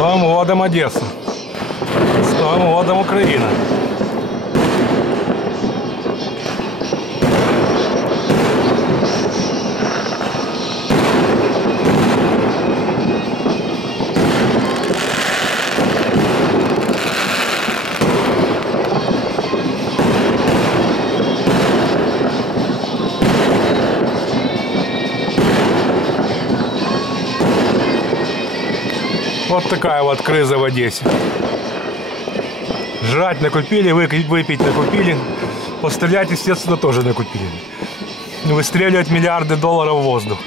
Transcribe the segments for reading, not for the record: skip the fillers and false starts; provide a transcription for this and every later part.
Новым годом, Одесса! С Новым годом, Украина! Вот такая вот крыза в Одессе. Жрать накупили, выпить накупили. Пострелять, естественно, тоже накупили. Выстреливать миллиарды долларов в воздух.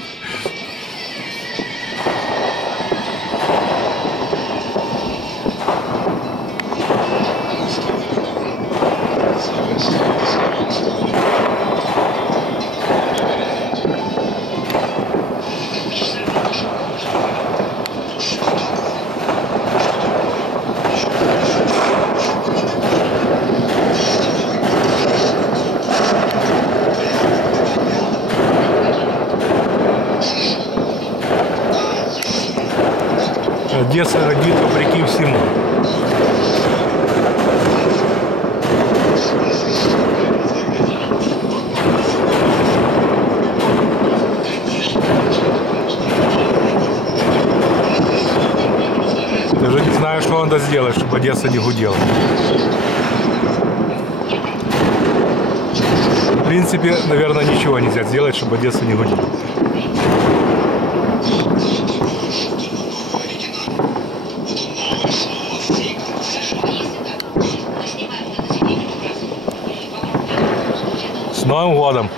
Одесса родит вопреки всему. Даже не знаю, что надо сделать, чтобы Одесса не гудела. В принципе, наверное, ничего нельзя сделать, чтобы Одесса не гудела. С Новым годом!